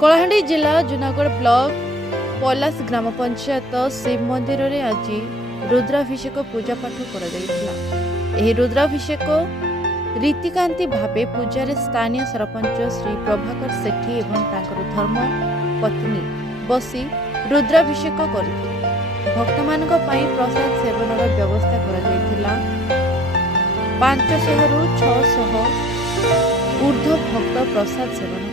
कलाहांडी जिला जूनागढ़ ब्लॉक पलास ग्राम पंचायत शिव मंदिर रे आज रुद्राभिषेक पूजा पाठ कर रुद्राभिषेक रीतिकांति भावे पूजा स्थानीय सरपंच श्री प्रभाकर सेठी एवं धर्म पत्नी बसी रुद्राभिषेक कर भक्त मान प्रसाद सेवन व्यवस्था कर 500 ରୁ 600 ऊर्ध्व भक्त प्रसाद सेवन